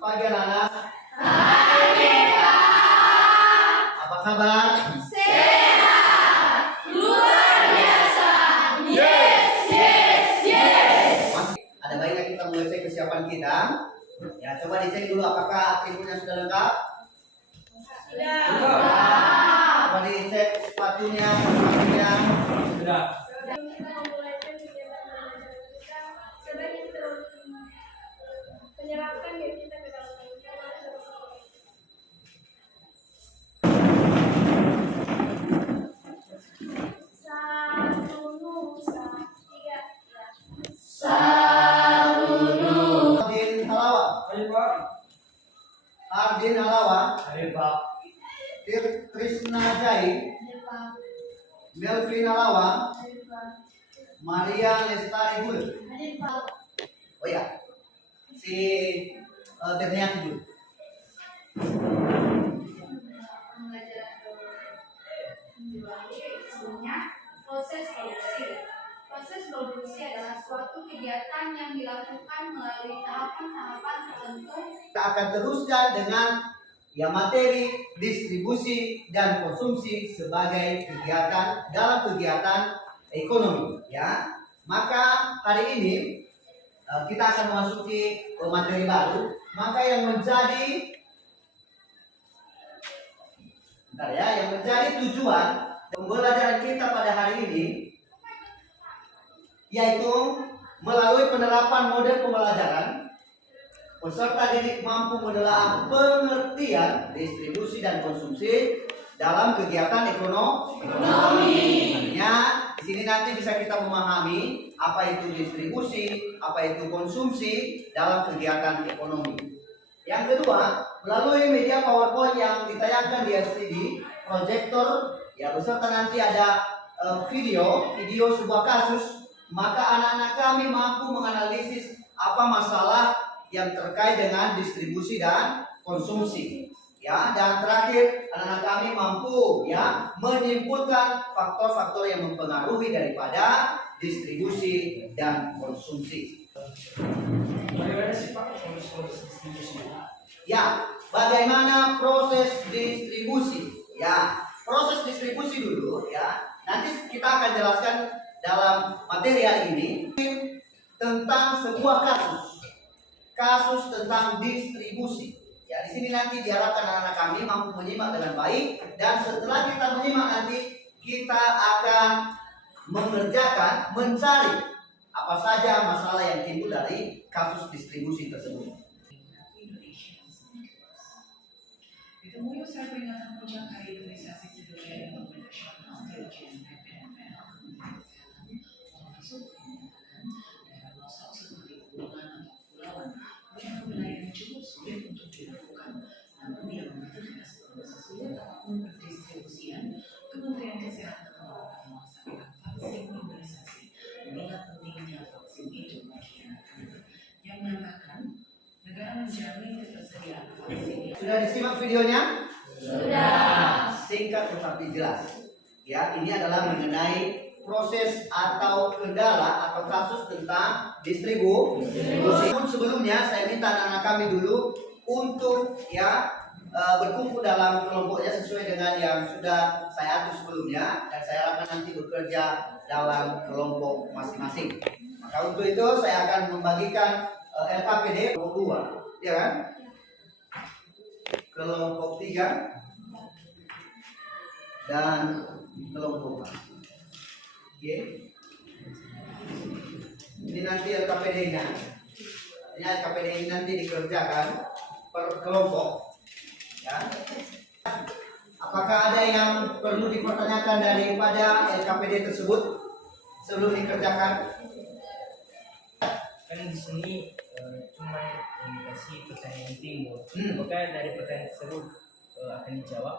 Pagi anak-anak. Hai Kak. Apa kabar? Sehat. Luar biasa. Yes, yes, yes. Ada baiknya kita mengecek kesiapan kita. Ya, coba dicek dulu apakah atributnya sudah lengkap. Sudah. Coba dicek sepatunya. Sudah. Kita memulaikan kegiatan belajar kita, sebaiknya kita menyerahkan diri kita ke dalam Tuhan. Satu nusa, tiga. Ardin Halawa. Ayo Pak. Ardin Halawa. Ayo Pak. Trisna Jai. Melvin Halawa. Maria Lestari Gul. Oh ya, si Berniati dulu. Sebelumnya, proses produksi. Proses produksi adalah suatu kegiatan yang dilakukan melalui tahapan-tahapan tertentu. Kita akan teruskan dengan ya materi, distribusi, dan konsumsi sebagai kegiatan dalam kegiatan ekonomi. Ya, maka hari ini kita akan memasuki materi baru. Maka yang menjadi yang menjadi tujuan pembelajaran kita pada hari ini yaitu melalui penerapan model pembelajaran peserta didik mampu menelaah pengertian distribusi dan konsumsi dalam kegiatan ekonomi. Artinya di sini nanti bisa kita memahami apa itu distribusi, apa itu konsumsi dalam kegiatan ekonomi. Yang kedua, melalui media PowerPoint yang ditayangkan di LCD, proyektor, ya beserta nanti ada video sebuah kasus, maka anak-anak kami mampu menganalisis apa masalah yang terkait dengan distribusi dan konsumsi. Ya, dan terakhir anak-anak kami mampu ya menyimpulkan faktor-faktor yang mempengaruhi daripada distribusi dan konsumsi. Bagaimana sih Pak proses distribusi? Ya, bagaimana proses distribusi? Ya, proses distribusi dulu ya. Nanti kita akan jelaskan dalam materi hari ini tentang sebuah kasus tentang distribusi. Ya, di sini nanti diharapkan anak-anak kami mampu menyimak dengan baik, dan setelah kita menyimak nanti kita akan mencari apa saja masalah yang timbul dari kasus distribusi tersebut. Ditemui usai peringatan puncak Hari Imunisasi Sedunia dan Pemberian Nasional Dirjen PPNPL Kementerian Kesehatan termasuk menyatakan daerah pelosok seperti pegunungan atau kepulauan punya wilayah yang cukup sulit untuk dilakukan. Namun dia mempertegas bahwa sesulit apapun pendistribusian, Kementerian Kesehatan akan melaksanakan vaksin imunisasi mengingat pentingnya vaksin itu bagi anak-anak, yang menambahkan negara menjamin ketersediaan vaksin. Sudah disimak videonya? Sudah. Singkat tetapi jelas. Ya, ini adalah mengenai proses atau kendala atau kasus tentang distribusi. Sebelumnya saya minta anak-anak kami dulu untuk ya berkumpul dalam kelompoknya sesuai dengan yang sudah saya atur sebelumnya, dan saya akan nanti bekerja dalam kelompok masing-masing. Maka untuk itu saya akan membagikan LKPD kelompok 2, ya kan? Kelompok 3 dan kelompok 4. Oke. Ini nanti LKPD-nya. Ini LKPD ini nanti dikerjakan per kelompok. Ya. Apakah ada yang perlu dipertanyakan daripada LKPD tersebut sebelum dikerjakan? Kan di sini cuma dikasih pertanyaan yang timbul. Apakah dari pertanyaan tersebut akan dijawab?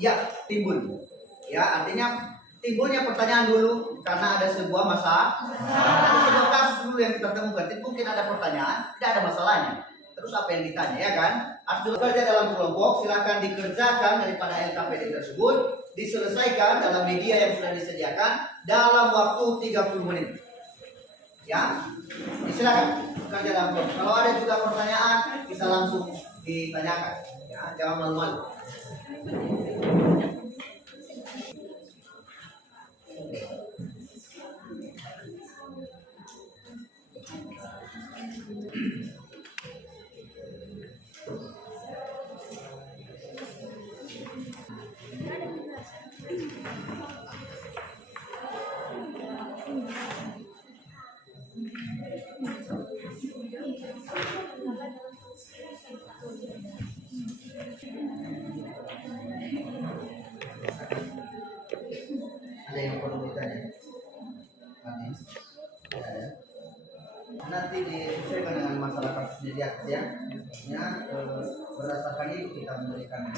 Ya, timbul. Ya, artinya timbulnya pertanyaan dulu karena ada sebuah masalah. Ada sebuah kasus dulu yang kita temukan. Mungkin ada pertanyaan, tidak ada masalahnya. Terus apa yang ditanya, ya kan? Harus bekerja dalam kelompok. Silakan dikerjakan daripada LKPD tersebut, diselesaikan dalam media yang sudah disediakan dalam waktu 30 menit. Ya, silakan. kerja dalam kelompok. Kalau ada juga pertanyaan bisa langsung ditanyakan, ya, jangan malu-malu. Ada yang perlu ditanya? Manis? Ada. Nanti disesuaikan dengan masyarakat sendiri ya. Ya, berdasarkan itu kita memberikan.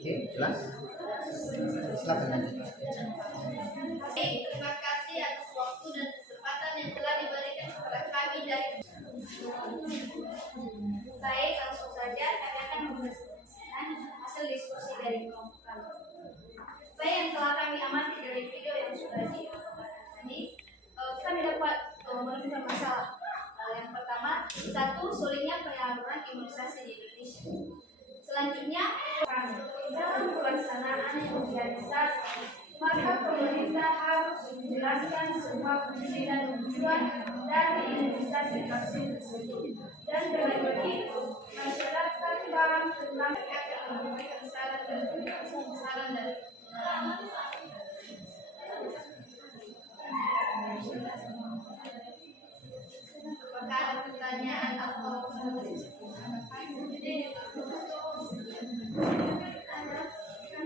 Oke, jelas? Silakan lanjut. Baik, terima kasih atas waktu dan kesempatan yang telah diberikan kepada kami dari. Baik, langsung saja kami akan mempresentasikan hasil diskusi dari kelompok kami. Baik, yang telah kami amati dari video yang sudah diupload tadi, kami dapat menemukan masalah. Yang pertama, satu, sulitnya penyaluran imunisasi di Indonesia. Selanjutnya, dalam pelaksanaan sosialisasi, maka pemerintah harus menjelaskan semua fungsi dan tujuan dari imunisasi vaksin tersebut. Dan dengan begitu, masyarakat paham tentang akan memberikan saran dari apakah ada pertanyaan atau kami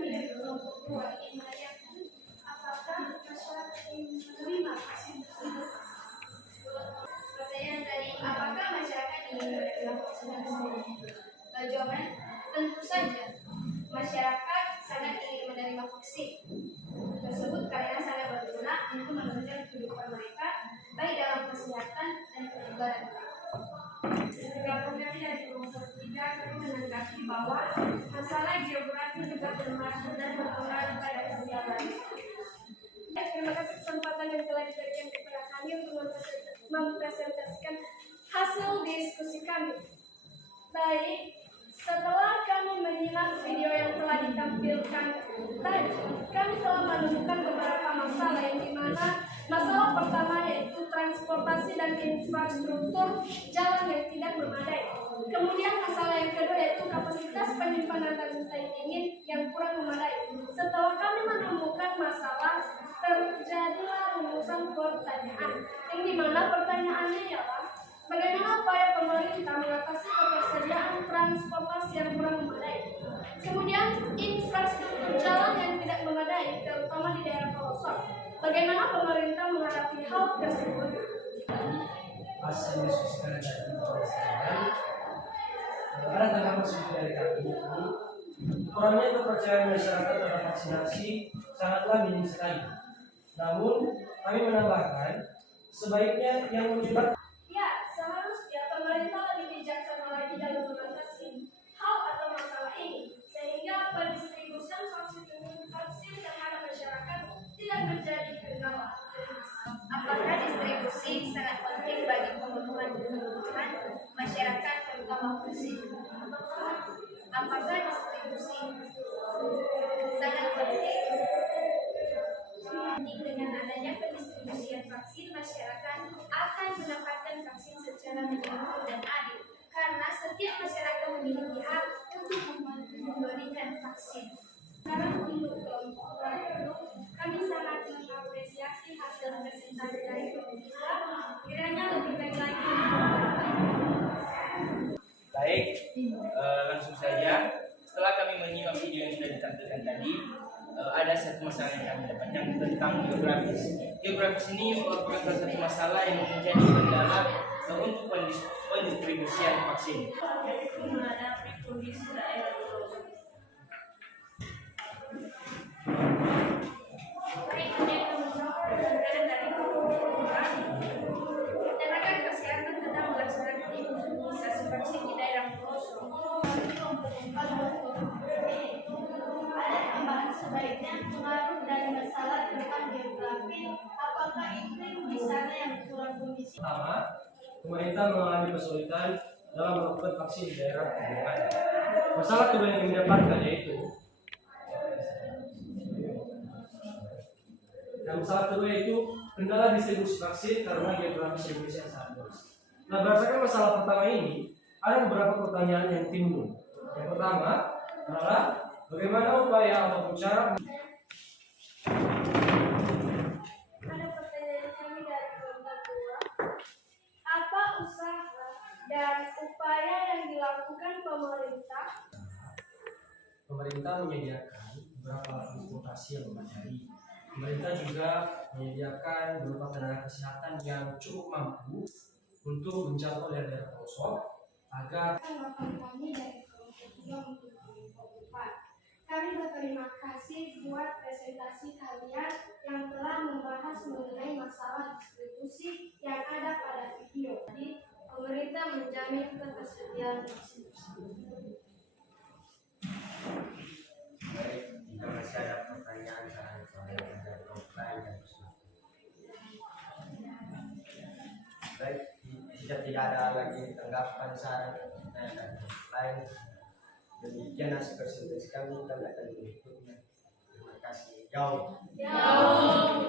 dari kelompok 2 ingin menanyakan apakah masyarakat ingin menerima vaksin tersebut? Pertanyaan tadi, apakah masyarakat ingin menerima vaksin tersebut? Jawabannya, tentu saja masyarakat sangat ingin menerima vaksin tersebut karena sangat berguna untuk menunjang kehidupan mereka baik dalam kesehatan dan kebugaran. Gabung kami dari kelompok 3 kami menanggapi bahwa masalah geografi juga termasuk dan berpengaruh pada kebugaran. Terima kasih kesempatan yang telah diberikan kepada kami untuk mempresentasikan hasil diskusi kami. Baik, setelah kami menyimak video yang telah ditampilkan tadi, kami telah menemukan beberapa masalah yang dimana masalah pertama yaitu transportasi dan infrastruktur jalan yang tidak memadai. Kemudian masalah yang kedua yaitu kapasitas penyimpanan dan dingin yang kurang memadai. Setelah kami menemukan masalah, terjadilah rumusan pertanyaan, yang dimana pertanyaannya ialah bagaimana upaya pemerintah mengatasi ketersediaan transportasi yang kurang memadai. Kemudian infrastruktur jalan yang tidak memadai, terutama di daerah pelosok. Bagaimana pemerintah menghadapi hal tersebut? Hasil diskusi kami tadi berdasarkan ada tanggapan sesuai dari kami ini kurangnya kepercayaan masyarakat terhadap vaksinasi sangatlah minim sekali. Namun kami menambahkan sebaiknya yang melibatkan Seharusnya pemerintah lebih bijaksana lagi dalam mengatasi hal atau masalah ini, sehingga pendistribusian vaksin terhadap masyarakat tidak menjadi kendala. Apakah distribusi sangat penting bagi pemenuhan kebutuhan masyarakat terutama vaksin? Apakah distribusi memberikan vaksin. Sekarang untuk kelompok itu, kami sangat mengapresiasi hasil presentasi dari pemerintah. Kiranya lebih baik lagi. Baik, langsung saja. Setelah kami menyimak video yang sudah ditampilkan tadi, ada satu masalah yang kami dapatkan tentang geografis. Geografis ini merupakan salah satu masalah yang menjadi kendala untuk pendistribusian vaksin. Menghadapi kondisi daerah pelosok. Baik, dari tenaga kesehatan sedang melaksanakan imunisasi vaksin di daerah pelosok. Ada tambahan sebaiknya pengaruh dari masalah tentang geografi, apakah iklim di sana yang kurang kondisi. Pertama, pemerintah mengalami kesulitan dalam melakukan vaksin di daerah pedesaan. Masalah kedua yang didapatkan yaitu kendala distribusi vaksin karena geografis Indonesia yang sangat luas. Nah, berdasarkan masalah pertama ini, ada beberapa pertanyaan yang timbul. Yang pertama adalah bagaimana upaya atau cara Ada pertanyaan kami dari kelompok 2. Apa usaha dan upaya yang dilakukan pemerintah menyediakan beberapa alat transportasi yang memadai. Pemerintah juga menyediakan beberapa tenaga kesehatan yang cukup mampu untuk menjangkau daerah pelosok agar Tanggapan kami dari kelompok 3 untuk kelompok 4. Kami berterima kasih buat presentasi kalian yang telah membahas mengenai masalah distribusi yang ada pada video. Jadi, pemerintah menjamin ketersediaan vaksin. Baik, jika masih ada pertanyaan dari offline dan baik, jika tidak ada lagi tanggapan saran dari offline, demikian hasil presentasi kami akan berikutnya. Terima kasih. Jauh.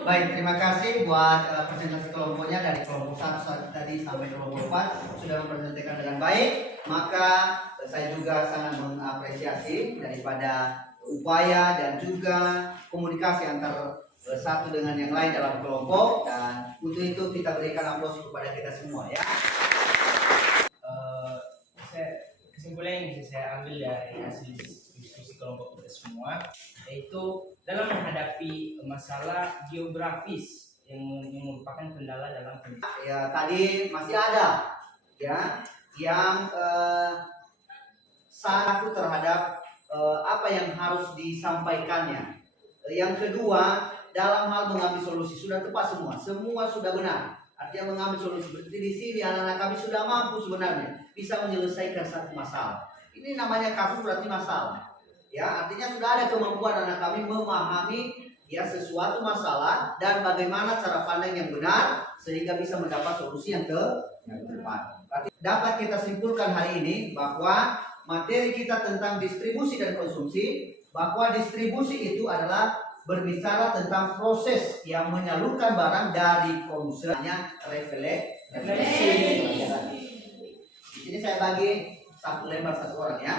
Baik, terima kasih buat presentasi kelompoknya dari kelompok 1 tadi sampai kelompok 4 sudah mempresentasikan dengan baik. Maka saya juga sangat mengapresiasi daripada upaya dan juga komunikasi antar satu dengan yang lain dalam kelompok, dan untuk itu kita berikan aplaus kepada kita semua ya. Kesimpulan yang bisa saya ambil dari hasil diskusi kelompok kita semua, yaitu dalam menghadapi masalah geografis yang merupakan kendala dalam Ya, tadi masih ada ya yang satu terhadap apa yang harus disampaikannya. Yang kedua, dalam hal mengambil solusi sudah tepat semua sudah benar. Artinya mengambil solusi seperti di sini anak-anak kami sudah mampu sebenarnya bisa menyelesaikan satu masalah. Ini namanya kasus berarti masalah. Ya, artinya sudah ada kemampuan anak kami memahami ya sesuatu masalah dan bagaimana cara pandang yang benar sehingga bisa mendapat solusi yang tepat. Berarti dapat kita simpulkan hari ini bahwa materi kita tentang distribusi dan konsumsi, bahwa distribusi itu adalah berbicara tentang proses yang menyalurkan barang dari konsumennya refleksi. Di sini saya bagi satu lembar satu orang ya.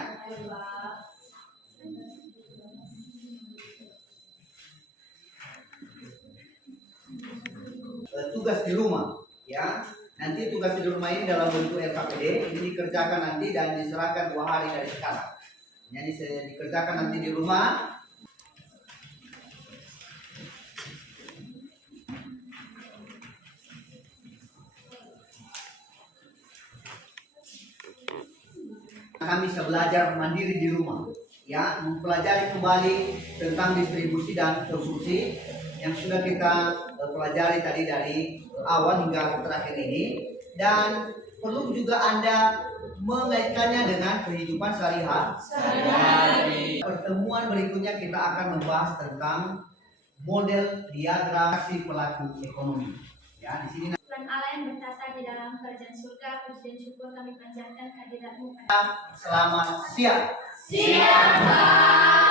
Tugas di rumah ya. Nanti tugas di rumah ini dalam bentuk LKPD ini dikerjakan nanti dan diserahkan 2 hari dari sekarang. Jadi dikerjakan nanti di rumah. Kami bisa belajar mandiri di rumah ya, mempelajari kembali tentang distribusi dan konsumsi yang sudah kita pelajari tadi dari awal hingga terakhir ini, dan perlu juga Anda mengaitkannya dengan kehidupan sehari-hari. Pertemuan berikutnya kita akan membahas tentang model diagram si pelaku ekonomi. Ya, di sini Tuhan Allah yang bertata di dalam kerajaan surga, puji dan syukur kami panjatkan kehadiratmu. selamat siang. Siapa?